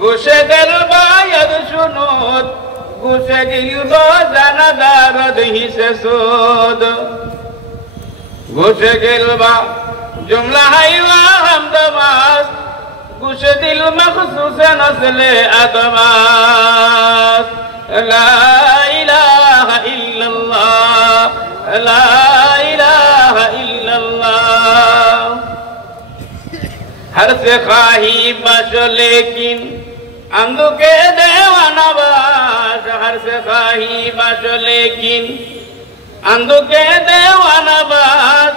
গুছে গেলবা ইয়াদ শুনুত গুছে গিলবা জানাদার হিসে সুদ গুছে গেলবা জুমলা হাইওয়া হামদমাস গুছে দিল মখসুসে নসলে আদমাস লা ইলাহা ইল্লাল্লাহ লা ইলাহা ইল্লাল্লাহ हर से खाही बस लेकिन अंधु के देवाना बास हर से खाही बस लेकिन अंधु के देवाना बास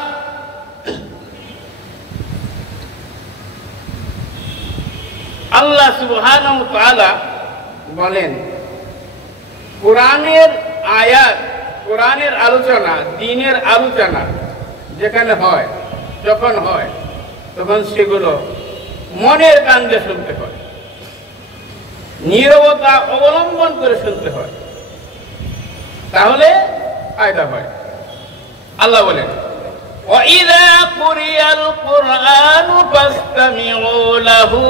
আল্লাহ সুবহানাহু ওয়া তাআলা বলেন কোরআনের আয়াত কোরআনের আলোচনা দ্বীনের আলোচনা যেখানে হয় যখন হয় তখন সেগুলো মনের কান দিয়ে শুনতে হয়, নীরবতা অবলম্বন করে শুনতে হয়, তাহলে ফায়দা হয়। আল্লাহ বলেন ওয়াইযা কুরিয়াল কুরআনু ফাসতামিউ লাহু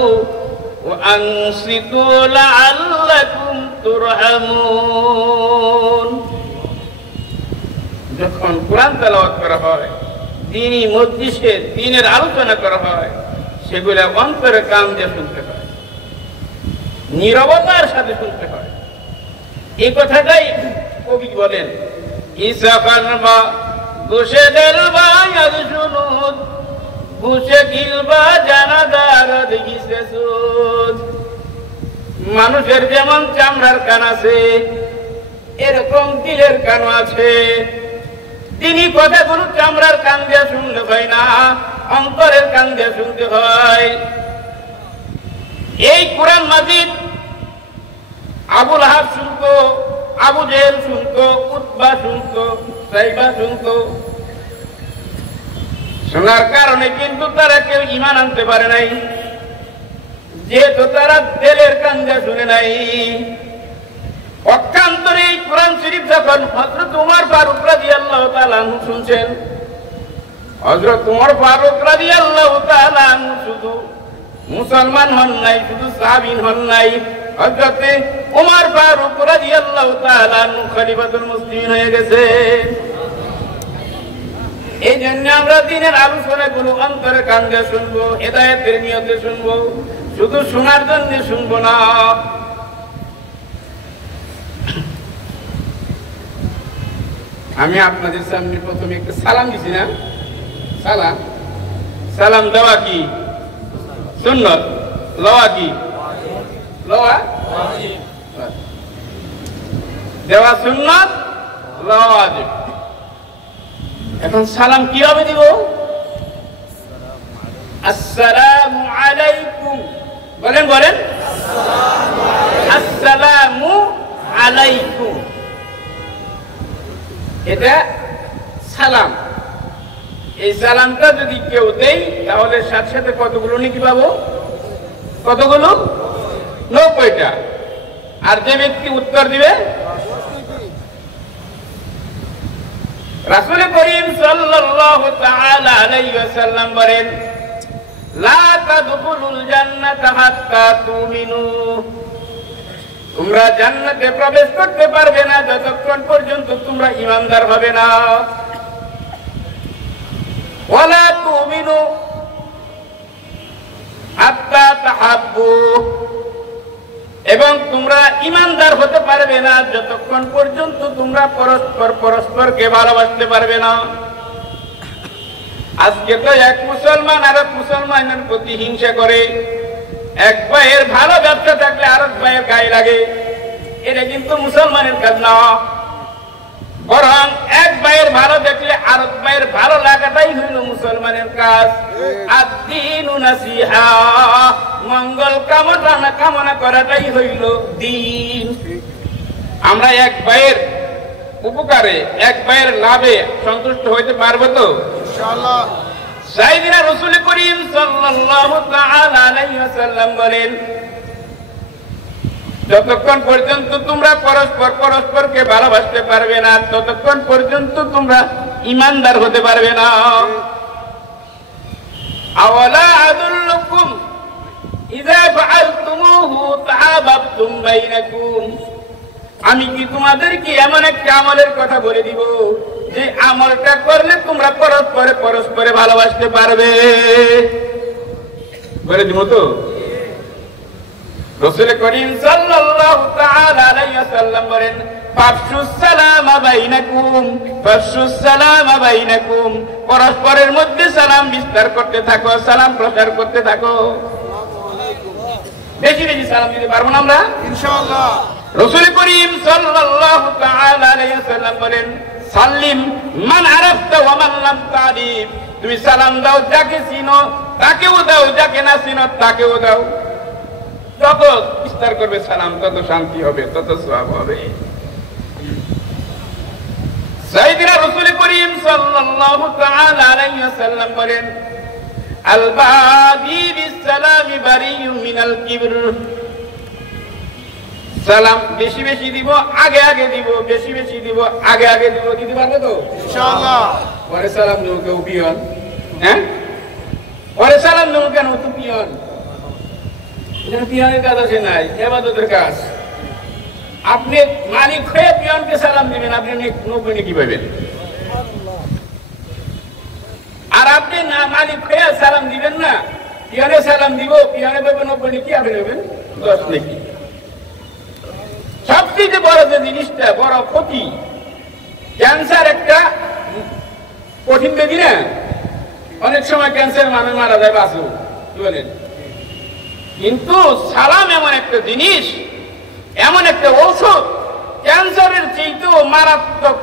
ওয়া আনসিতু লাআল্লাকুম তুরহামুন। যখন কোরআন তেলাওয়াত করা হয়, দ্বীনি মজলিসে দ্বীনের আলোচনা করা হয়, সেগুলো অন্তরে কান দিয়ে শুনতে হয়, নীরবতার সাথে শুনতে হয়। এই কথাটাই কবি বলেন ইসাকানবা গুছে দেলবা ইয়াদ শুনুদ গুছে গিলবা জানাদার হিসে সুদ। মানুষের যেমন চামড়ার কান আছে এরকম দিলের কান আছে। তিনি কথাগুলো চামড়ার কান দিয়ে শুনলে হয় না, অন্তরের কান দিয়ে শুনতে হয়। এই কোরআন মাজিদ আবুল আহাব শুনতো, আবু জেহেল শুনতো, উতবা শুনতো, সাইবা শুনতো। শোনার কারণে কিন্তু তারা কেউ ঈমান আনতে পারে নাই, যেহেতু তারা দিলের কান দিয়ে শুনে নাই। পক্ষান্তরে এই কোরআন শরীফ যখন হযরত ওমর ফারুক রাদিয়াল্লাহু তাআলা আনহু শুনছেন, হযরত ওমর ফারুক রাদিয়াল্লাহু তাআলা আনহু শুধু মুসলমান হন নাই, শুধু সাহাবী হন নাই, হযরত ওমর ফারুক রাদিয়াল্লাহু তাআলা আনহু খলিফাতুল মুসলিমিন হয়ে গেছে। এই জন্য আমরা দ্বীনের আলোচনাগুলো অন্তরে কান দিয়ে শুনবো, হেদায়েতের নিয়তে শুনবো, শুধু শোনার জন্য শুনবো না। আমি আপনাদের সামনে প্রথমে একটা সালাম দিছি না, সালাম সালাম দেওয়া কি সুন্নাত, লওয়া কি লওয়া দেওয়া সুন্নাত, লওয়া ওয়াজিব। এখন সালাম কিভাবে দিব? আসসালামু আলাইকুম বলেন, বলেন আসসালামু আলাইকুম, এটা সালাম। এই সালামটা যদি কেউ দেই তাহলে সাথে সাথে কতগুলো নেকি পাবো? কতগুলো? 90টা। আর যে ব্যক্তি উত্তর দিবে, রাসূল করিম সাল্লাল্লাহু তাআলা আলাইহি ওয়াসাল্লাম বলেন লা তাদখুলুল জান্নাতা হাত্তা তুমিনু, তোমরা জান্নাতে প্রবেশ করতে পারবে না যতক্ষণ পর্যন্ত তোমরা ঈমানদার হবে না। ওয়ালা তুমিনু হাত্তা তাহাব্বু, এবং তোমরা ঈমানদার হতে পারবে না যতক্ষণ পর্যন্ত তোমরা পরস্পরকে ভালোবাসতে পারবে না। আজকে তো এক মুসলমান আর এক মুসলমানের প্রতি হিংসা করে, এক ভাইয়ের ভালো ব্যবসা থাকলে আরেক ভাইয়ের গায়ে লাগে, এটা কিন্তু মুসলমানের কাজ না। বরং এক ভাইয়ের ভালো দেখলে আরেক ভাইয়ের ভালো লাগাটাই হইল মুসলমানের কাজ। আদ-দীনু নাসিহা, মঙ্গল কামনা করাটাই হইল দ্বীন। আমরা এক ভাইয়ের উপকারে, এক ভাইয়ের লাভে সন্তুষ্ট হইতে পারবো তো? ইনশাআল্লাহ। সাইয়েদনা রাসূল করিম সাল্লাল্লাহু তাআলা আলাইহি ওয়াসাল্লাম বলেন যতক্ষণ পর্যন্ত তোমরা পরস্পরকে ভালোবাসতে পারবে না ততক্ষণ পর্যন্ত তোমরা ঈমানদার হতে পারবে না। আওয়ালা আদুল্লুকুম ইযা ফাআলতুমু তাফআলুহু তাহাবাবতুম বাইনাকুম, আমি কি তোমাদেরকে এমন একটা আমলের কথা বলে দিব যে আমলটা করলে তোমরা পরস্পরে ভালোবাসতে পারবে? বলে দিব তো? রাসূল করিম সাল্লাল্লাহু তাআলা আলাইহি ওয়াসাল্লাম বলেন, ফাফশুস সালামা বাইনাকুম, ফাফশুস সালামা বাইনাকুম, পরস্পরের মধ্যে সালাম বিস্তার করতে থাকো, সালাম প্রচার করতে থাকো। বেশি বেশি সালাম দিতে পারবো না আমরা ইনশাআল্লাহ। রাসূল করিম সাল্লাল্লাহু তাআলা আলাইহি ওয়াসাল্লাম বলেন, সাল্লিম মান আরাফতা ওয়া মান লাম তারিফ, তুমি সালাম দাও যাকে চিনো তাকেও দাও, যাকে না চিনো তাকেও দাও। যত বিস্তার করবে সালাম তত শান্তি হবে, তত সওয়াব হবে। সাইয়েদনা রাসূল করিম সাল্লাল্লাহু তাআলা আলাইহি ওয়াসাল্লাম বলেন, আল বাদি বিস সালামি বারিয়ুম মিনাল কিবর, সালাম বেশি বেশি দিব, আগে আগে দিব, বেশি বেশি দিব, আগে আগে দিব। দিতে পারবে তো ইনশাআল্লাহ? পরে সালাম দেব কেউ পিয়ন, হ্যাঁ পরে সালাম দেব কেন? তো পিয়ন, এটা পিয়নের কাজ আছে নাই, ইবাদতের কাজ। আপনি মালিক হয়ে পিয়নকে সালাম দিবেন, আপনি নৌকনে কি পাবেন? আর আপনি না মালিক হয়ে সালাম দিবেন না, পিয়নে সালাম দিব, পিয়নে পাবেন নৌকনে কি, আপনি পাবেন 10 নাকি। সবচেয়ে বড় যে জিনিসটা, বড় ক্ষতি, ক্যান্সার একটা কঠিন ব্যাধি না, অনেক সময় ক্যান্সার মানুষ মারা যায়, বাঁচো কি বলেন? কিন্তু সালাম এমন একটা জিনিস, এমন একটা ঔষধ, ক্যান্সারের চেয়েও মারাত্মক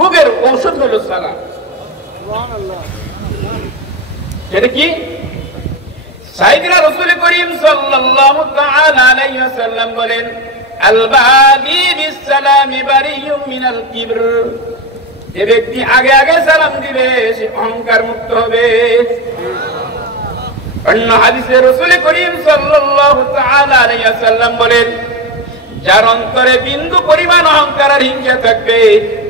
রোগের ঔষধ হলো সালাম। সেটা কি? সাইয়েদনা রাসূল করিম সাল্লাল্লাহু তাআলা আলাইহি ওয়াসাল্লাম বলেন, আল বাদি বিস সালামি বারিয়ুম মিনাল কিবর, যে ব্যক্তি আগে আগে সালাম দিবে সে অহংকার মুক্ত হবে। অন্য হাদিসে রাসূল করিম সাল্লাল্লাহু তাআলা আলাইহি ওয়াসাল্লাম বলেন, যার অন্তরে বিন্দু পরিমাণ অহংকার আর হিংসা থাকবে,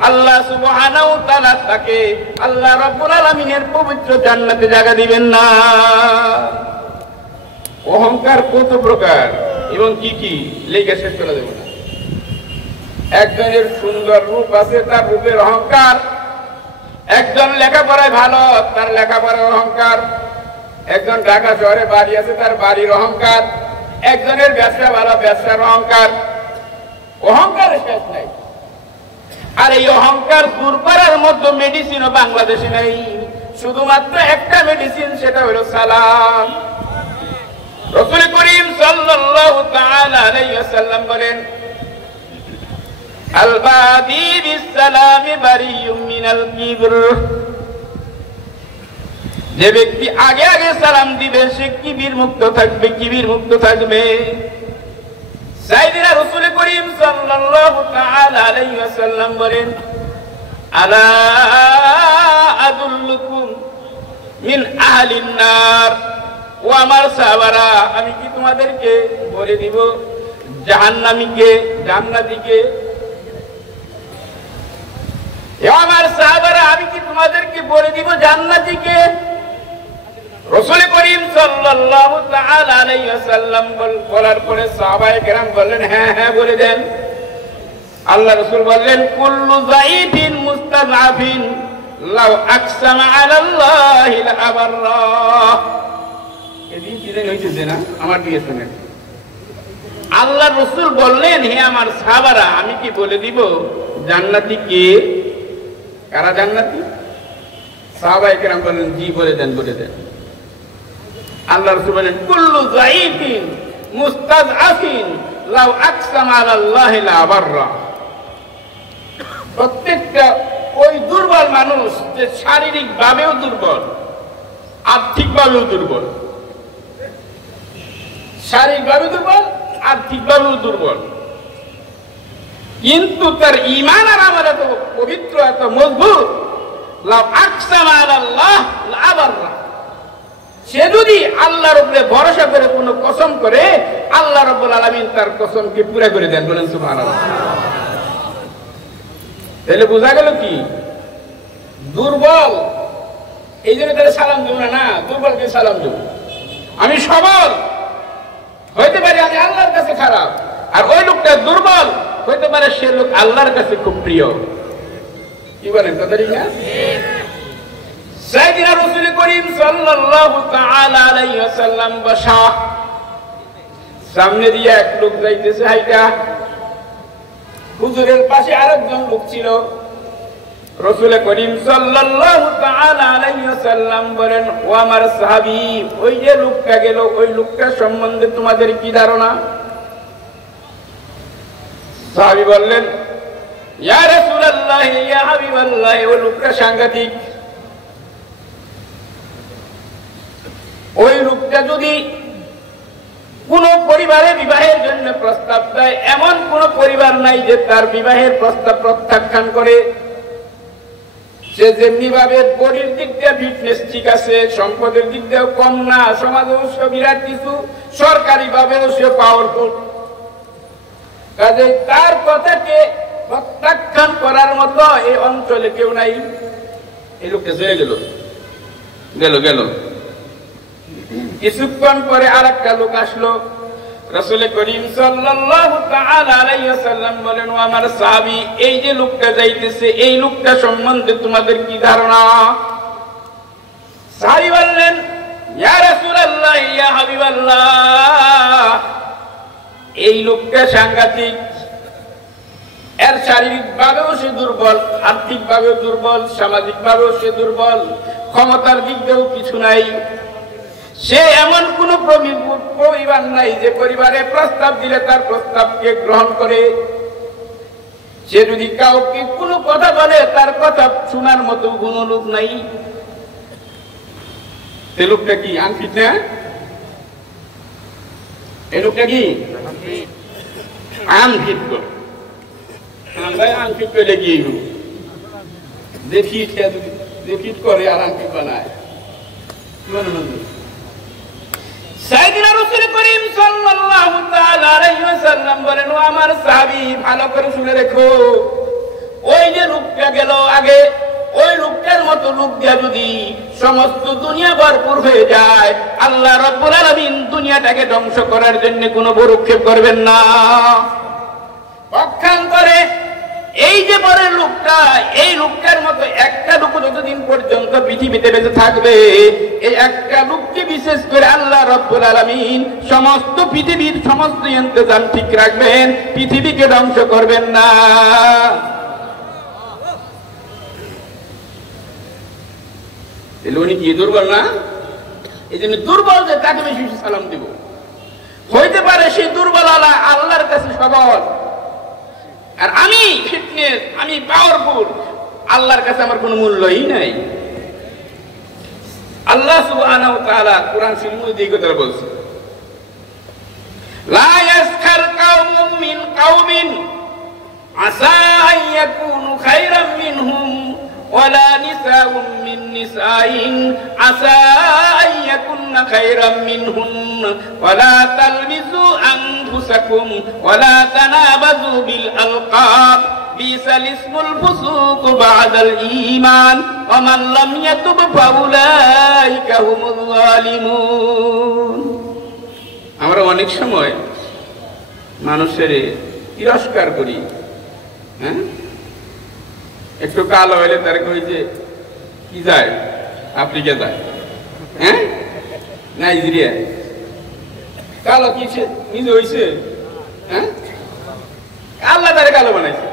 আল্লাহ সুবহানাহু ওয়া তাআলা তাকে আল্লাহ রাব্বুল আলামিনের পবিত্র জান্নাতে জায়গা দিবেন না। অহংকার কত প্রকার এবং কি কি লেখা শেষ করা যাবে না। একজনের সুন্দর রূপ আছে, তার রূপের অহংকার। একজন লেখাপড়ায় ভালো, তার লেখাপড়ার অহংকার। একজন ঢাকা শহরে বাড়ি আছে, তার বাড়ির অহংকার। একজনের ব্যবসা ভালো, ব্যবসার অহংকার। অহংকারের শেষ নাই। আর এই অহংকার দূর করার মধ্যে মেডিসিনও বাংলাদেশে নাই, শুধুমাত্র একটা মেডিসিন, সেটা হলো সালাম। রাসূল করিম সাল্লাল্লাহু তাআলা আলাইহি ওয়াসাল্লাম বলেন, আল বাদি বিস সালামি বারিয়ুম মিনাল কিবর, যে ব্যক্তি আগে আগে সালাম দিবে সে কিবির মুক্ত থাকবে, কিবির মুক্ত থাকবে। সাইয়েদনা রাসূল করিম সাল্লাল্লাহু তাআলা আলাইহি ওয়াসাল্লাম বলেন, আলা আদুল্লুকুম মিন আহলিন নার, ও আমার সাহাবারা, আমি কি তোমাদেরকে বলে দিব জাহান্নামীকে, জান্নাতীকে? ও আমার সাহাবারা, আমি কি তোমাদেরকে বলে দিব জান্নাতীকে? রাসূল করিম সাল্লাল্লাহু তাআলা আলাইহি ওয়াসাল্লাম বলার পরে সাহাবায়ে কেরাম বললেন, হ্যাঁ হ্যাঁ বলে দেন। আল্লাহ রাসূল বললেন, কুল্লু যাইফিন মুস্তাযআফিন লাউ আকসামা আলাল্লাহি লাআবাররা। এদিন কি জানি হইছে না, আমার দিকে শুনেন। আল্লাহ রাসূল বললেন, হে আমার সাহাবারা, আমি কি বলে দিব জান্নাতি কে? কারা জান্নাতি? সাহাবায়ে কেরাম বললেন, জি বলে দেন, বলে দেন। আল্লাহ রাসূল বলেন, কুল্লু যাইফিন মুস্তাযআফিন লাউ আকসামা আলাল্লাহি লাআবাররা। প্রত্যেকটা ওই দুর্বল মানুষ যে শারীরিক ভাবেও দুর্বল, আর্থিক ভাবেও দুর্বল, শারীরিক ভাবে দুর্বল, আর্থিক ভাবেও দুর্বল, কিন্তু তার ঈমান আর আমল এত পবিত্র, এত মজবুত, লাউ আকসামা আলাল্লাহ লাআবাররা, সে যদি আল্লাহর উপরে ভরসা করে কোনো কসম করে, আল্লাহ রাব্বুল আলামিন তার কসমকে পুরা করে দেন। বলেন সুবহানাল্লাহ। তাহলে বোঝা গেল কি, দুর্বল এই জন্য তারা সালাম দেব না, দুর্বলকে সালাম দেব। আমি সবল, হইতে পারে আমি আল্লাহর কাছে খারাপ, আর ওই লোকটা দুর্বল, হইতে পারে সে লোক আল্লাহর কাছে খুব প্রিয়। কি বলেন কথা ঠিক না? সাইয়েদনা রাসূল করিম সাল্লাল্লাহু তাআলা আলাইহি ওয়াসাল্লাম বসা, সামনে দিয়ে এক লোক যাইতেছে হাইটা, হুজুরের পাশে আরেকজন লোক ছিল। রাসূল করিম সাল্লাল্লাহু তাআলা আলাইহি ওয়াসাল্লাম বলেন, ও আমার সাহাবী, ওই যে লোকটা গেল, ওই লোকটা সম্বন্ধে তোমাদের কি ধারণা? সাহাবী বললেন, ইয়া রাসূলুল্লাহ, ইয়া হাবিবাল্লাহ, ওই লোকটা সাংঘাতিক। ওই লোকটা যদি কোন পরিবারে বিবাহের জন্য প্রস্তাব দেয়, এমন কোন পরিবার নাই যে তার বিবাহের প্রস্তাব প্রত্যাখ্যান করে। সে যেমনি ভাবে বডির দিক দিয়ে ফিটনেস ঠিক আছে, সম্পদের দিক দিয়েও কম না, সমাজেও সে বিরাট কিছু, সরকারি ভাবেও সে পাওয়ারফুল। কাজে তার কথাকে প্রত্যাখ্যান করার মতো এই অঞ্চলে কেউ নাই। এই লোকটা চলে গেল গেল গেল কিছুক্ষণ পরে আরেকটা লোক আসলো। রাসূল করিম সাল্লাল্লাহু তাআলা আলাইহি ওয়াসাল্লাম বলেন, ও আমার সাহাবী, এই যে লোকটা যাইতেছে, এই লোকটা সম্বন্ধে তোমাদের কি ধারণা? সাহাবী বললেন, ইয়া রাসূলুল্লাহ, ইয়া হাবিবাল্লাহ, এই লোকটা সাংঘাতিক। এর শারীরিক ভাবেও সে দুর্বল, আর্থিক ভাবেও দুর্বল, সামাজিক ভাবেও সে দুর্বল, ক্ষমতার দিক দিয়েও কিছু নাই। সে এমন কোন পরিবার নাই যে পরিবারে প্রস্তাব দিলে তার প্রস্তাবকে গ্রহণ করে। সে যদি কাউকে কোনো কথা বলে, তার কথা শোনার মতো কোনো লোক নাই। এই লোকটা কি আনফিট না? এই লোকটা কি আনফিট? আমরা আনফিট পেলে কি দেখিট করে আর আনফিট বানায়। সাইয়েদনা রাসূল করিম সাল্লাল্লাহু তাআলা আলাইহি ওয়াসাল্লাম বলেন, ও আমার সাহাবী, ভালো করে শুনে রেখো, ওই যে লোকটা গেল আগে, ওই লোকটার মতো লোক দিয়া যদি সমস্ত দুনিয়া ভরপুর হয়ে যায়, আল্লাহ রাব্বুল আলামিন দুনিয়াটাকে ধ্বংস করার জন্য কোনো ভ্রুক্ষেপ করবেন না। পক্ষান্তরে এই যে পরের লোকটা, এই লোকটার মতো একটা লোক যতদিন পর্যন্ত পৃথিবীতে বেঁচে থাকবে, এই একটা লোককে বিশেষ করে আল্লাহ রাব্বুল আলামিন সমস্ত পৃথিবীর সমস্ত ইন্তজাম ঠিক রাখবেন, পৃথিবীকে ধ্বংস করবেন না। উনি কি দুর্বল না? এই জন্য দুর্বল যে তাকে বেশি সালাম দিব। হইতে পারে সেই দুর্বল আল্লাহর কাছে সবল, আর আমি ফিটনেস, আমি পাওয়ারফুল, আল্লাহর কাছে আমার কোনো মূল্যই নাই। আল্লাহ সুবহানাহু ওয়া তাআলা কুরআন শরীফের মধ্যে এই কথা বলছেন, লা ইয়াসখার কাওমুম মিন কাওমিন আসা আন ইয়াকুনু খায়রাম মিনহুম ওয়ালা নিসাউম মিন নিসাইন আসা আন ইয়াকুননা খায়রাম মিনহুন ওয়ালা তালমিজু আনফুসাকুম ওয়ালা তানাবাযু বিল আলকাব বিসাল ইসমুল ফুসুক বা'দাল ঈমান ওয়া মান লাম ইয়াতুব ফাউলাইকা হুমুল যালিমুন। আমরা অনেক সময় মানুষের তিরস্কার করি, হ্যাঁ, একটু কালো হইলে তার কই যে কি যায়, আফ্রিকা যায়, হ্যাঁ, নাইজেরিয়া। কালো কি নিজে হইছে? হ্যাঁ, আল্লাহ তারে কালো বানাইছে।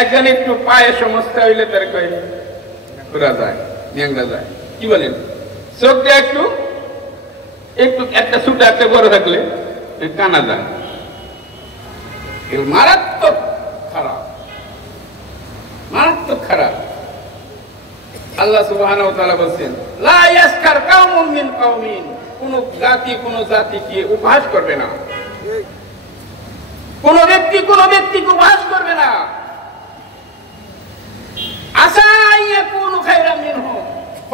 একজন একটু পায়ে সমস্যা হইলে তার কই ঘোরা যায়, ন্যাংরা যায়। কি বলেন? চোখটা একটু একটু একটা ছোট একটা বড় থাকলে কানা যায়। মারাত্মক খারাপ, মারাত্মক খারাপ। আল্লাহ সুবহানাহু ওয়া তাআলা বলেন, লা ইয়াসখার কাওমুম মিন কাওমিন, কোন জাতিকে উপহাস করবে না, কোন ব্যক্তিকে উপহাস করবে না। আসা ইয়াকুনু খায়রাম মিনহুম,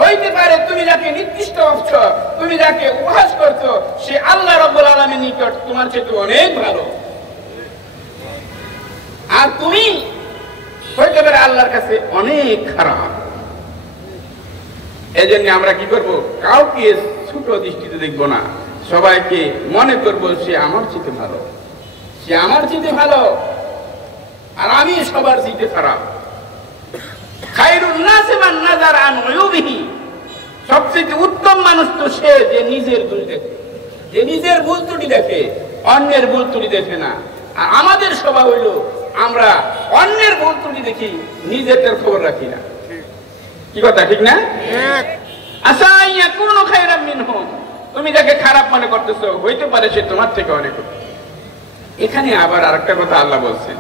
হইতে পারে তুমি যাকে নির্দিষ্ট ভাবছো, তুমি যাকে উপহাস করছো, সে আল্লাহ রাব্বুল আলামিনের নিকট তোমার চেয়ে অনেক ভালো, আর তুমি হইতে পারে আল্লাহর কাছে অনেক খারাপ। এজন্য আমরা কি করব? কাউকে ছোট দৃষ্টিতে দেখবো না, সবাইকে মনে করবো সে আমার চেয়ে ভালো, সে আমার চেয়ে ভালো, আর আমি সবার চেয়ে খারাপ। খায়রুন নাসি মান নাযারা আন উয়ুবিহি, সবচেয়ে উত্তম মানুষ তো সে যে নিজের ভুল দেখে, যে নিজের ভুল ত্রুটি দেখে, অন্যের ভুল ত্রুটি দেখে না। আর আমাদের স্বভাব হইল আমরা অন্যের ভুল ত্রুটি দেখি, নিজেরটার খবর রাখি না। কি কথা ঠিক না? আশা ইয়াকুনু খায়রাম মিনহুম, তুমি যাকে খারাপ মনে করতেছো হইতে পারে সে তোমার থেকে অনেক। এখানে আবার আরেকটা কথা আল্লাহ বলছেন,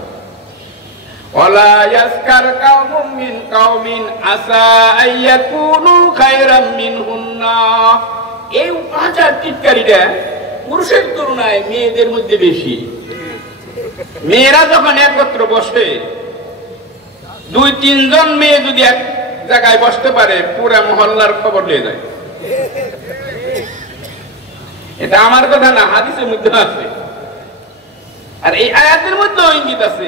ওয়ালা ইয়াসকার কাওমুম মিন কাওমিন আসা আইয়াকুনু খায়রাম মিনহুন্না। এই আচার টিটকারিটা পুরুষের তুলনায় মেয়েদের মধ্যে বেশি। মেয়েরা যখন একত্র বসে, 2-3 জন মেয়ে যদি এক জায়গায় বসতে পারে, পুরা মহল্লার খবর নিয়ে যায়। এটা আমার কথা না, হাদিসের মধ্যে আছে। আর এই আয়াতের মধ্যে ইঙ্গিত আছে,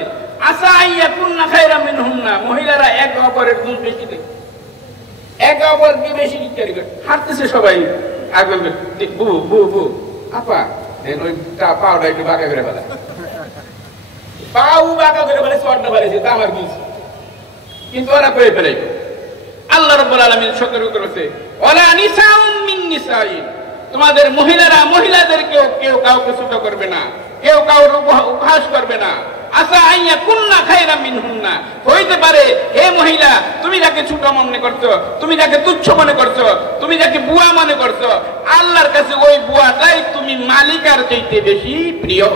আসা আইয়াকুন্না খায়রাম মিনহুন্না, মহিলারা একে অপরের গুণ বেশি দেখে, একে অপরকে বেশি টিটকারি করে। হাঁটতেছে সবাই, আগে বু বু বু আপা ওই পাওটা একটু বাঁকা করে ফেলা, পাও বাঁকা করে ফেলে, চটনা ফেলেছে, তা আমার কি, কিন্তু ওরা করে ফেলে। আল্লাহ রাব্বুল আলামিন সতর্ক করেছে, ওয়ালা নিসাউম মিন নিসাইন, তোমাদের মহিলারা মহিলাদেরকেও কেউ কাউকে ছোট করবে না, কেউ কাউর উপহাস করবে না। আসা আইয়াকুন্না খায়রাম মিনহুন্না, হইতে পারে হে মহিলা তুমি যাকে ছোট মনে করছো, তুমি যাকে তুচ্ছ মনে করছো, তুমি যাকে বুয়া মনে করছো, আল্লাহর কাছে ওই বুয়াটাই তুমি মালিকার চাইতে বেশি প্রিয়।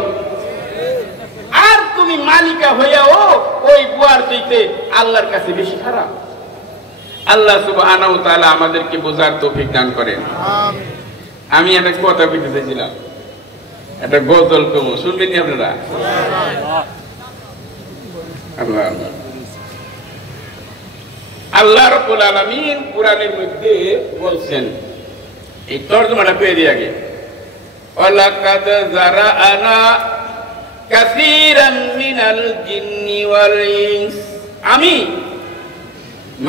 আর তুমি মালিকা হইয়াও ওই বুয়ার চাইতে আল্লাহর কাছে বেশি খারাপ। আল্লাহ সুবহানাহু ওয়া তাআলা আমাদেরকে বোঝার তৌফিক দান করেন। আমি একটা কথা বলতে চাইছিলাম, একটা গজল কম শুনবেন আপনারা? আল্লাহ রাব্বুল আলামিন কুরআনের মধ্যে বলছেন, এই তরজমাটা পেয়ে দিই আগে, ওয়ালাকাদ যারাআনা কাসীরাম মিনাল জিন্নি ওয়াল ইনস, আমি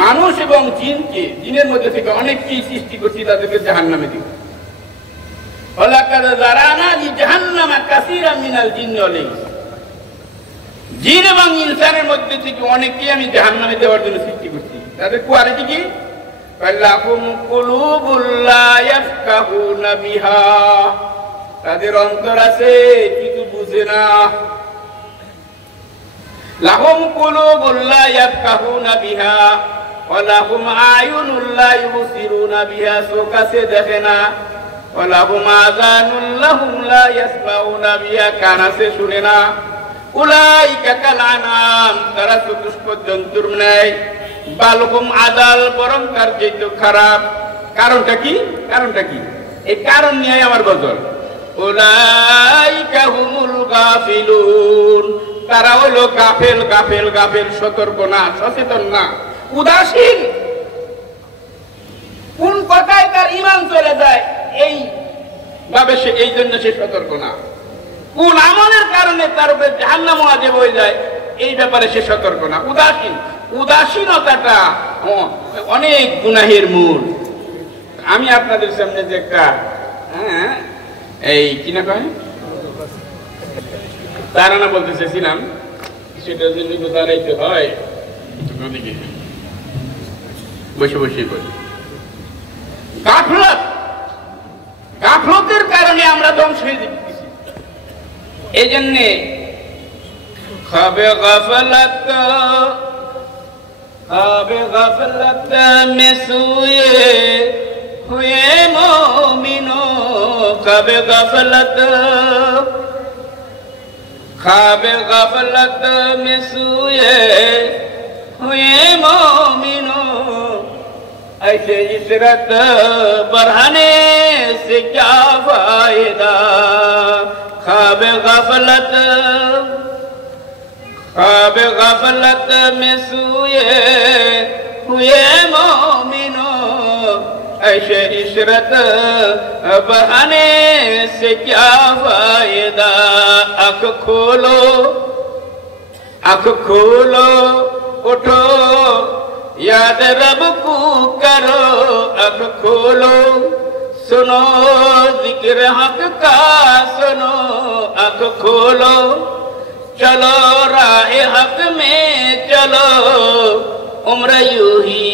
মানুষ এবং জিনকে, জিনের মধ্যে থেকে অনেককেই সৃষ্টি করছি, তাদেরকে জাহান্নামে দিব। ওয়ালাকাদ যারাআনা লিজাহান্নামা কাসীরাম মিনাল জিন্নি ওয়াল ইনস, জিন এবং ইনসানের মধ্যে থেকে অনেককেই আমি জাহান্নামে দেওয়ার জন্য সৃষ্টি করছি। তাদের কোয়ালিটি কি? লাহুম কুলুবুল লা ইয়াফকাহুনা বিহা, তাদের অন্তর আছে কিন্তু বুঝে না। লাহুম কুলুবুল লা ইয়াফকাহুনা বিহা ওয়া লাহুম আয়ুনুল লা ইউবসিরুনা বিহা, চোখ আছে দেখে না। ওয়া লাহুম আযানুল লাহুম লা ইয়াসমাউনা বিহা, কান আছে শুনে না। উলাইকা কাল আনাম, তারা চতুষ্প জন্তুর ন্যায়। বালহুম আদাল, বরং তার চাইতে খারাপ। কারণটা কি? কারণটা কি? এই কারণ নিয়ে আমার গজল। উলাইকা হুমুল গাফিলুন, তারা হলো গাফেল, গাফেল, গাফেল, সতর্ক না, সচেতন না, উদাসীন। কোন কথায় তার ঈমান চলে যায় এই ভাবে সে, এই জন্য সে সতর্ক না। কোন আমলের কারণে তার উপরে জাহান্নাম ওয়াজিব হয়ে যায় এই ব্যাপারে সে সতর্ক না, উদাসীন। উদাসীনতাটা অনেক গুনাহের মূল। আমি আপনাদের সামনে যে একটা এই কিনা কয় তারানা বলতে চেয়েছিলাম, সেটার জন্য দাঁড়াইতে হয়, বসে বসে বলি। গাফলত, গাফলতের কারণে আমরা ধ্বংস হয়ে যেতেছি। এই জন্যে খাবে গাফলত, খাবে গাফলত মে শুয়ে হুয়ে মুমিনো, খাবে গাফলত, খাবে গাফলত মে শুয়ে হুয়ে মুমিনো, ऐसे इशरत बढ़ाने से क्या फायदा, ख्वाब गफलत, ख्वाब गफलत में सोए हुए मोमिनो, ऐसे इशरत बढ़ाने से क्या फायदा। आँख खोलो, आँख खोलो, उठो, याद रब को करो, आँख खोलो, सुनो जिक्र हक का, सुनो आँख खोलो, चलो राह हक में चलो, उम्र यूं ही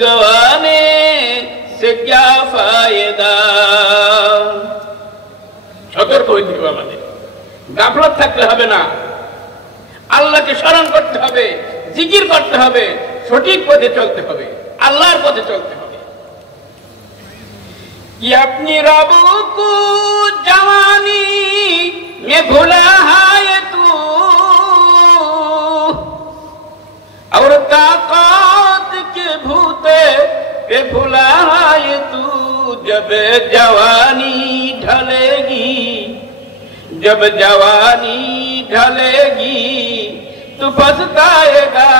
गवाने से क्या फायदा। সতর্ক হইতে হবে আমাদের, গাফলত থাকলে হবে না। আল্লাহকে স্মরণ করতে হবে, জিকির করতে হবে, সঠিক পথে চলতে হবে, আল্লাহর পথে চলতে হবে। कि अपनी रब को जवानी में भुला है तू, और ताकत के भूते पे भुला है तू। जब जवानी ढलेगी, जब जवानी ढलेगी, तू पछताएगा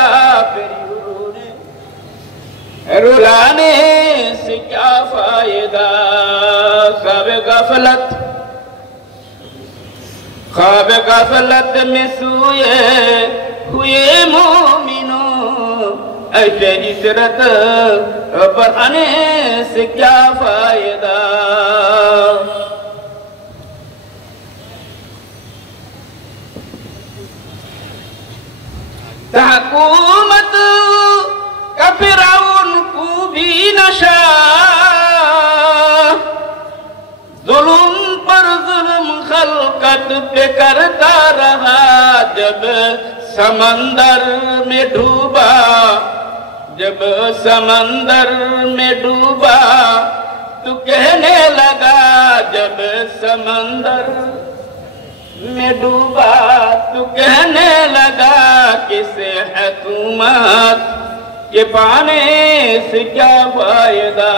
फिर रुलाने से क्या फायदा। ख्वाब गफलत में सोए हुए मोमिनों, ऐसे इसरत बढ़ाने से क्या फायदा। हुकूमत का फिरौन को भी नशा, जुल्म पर जुल्म खल्कत पे करता रहा। जब समंदर में डूबा, जब समंदर में डूबा, तू कहने लगा। जब समंदर में डूबा, तू कहने लगा किसे हुकूमत के पाने से क्या फायदा।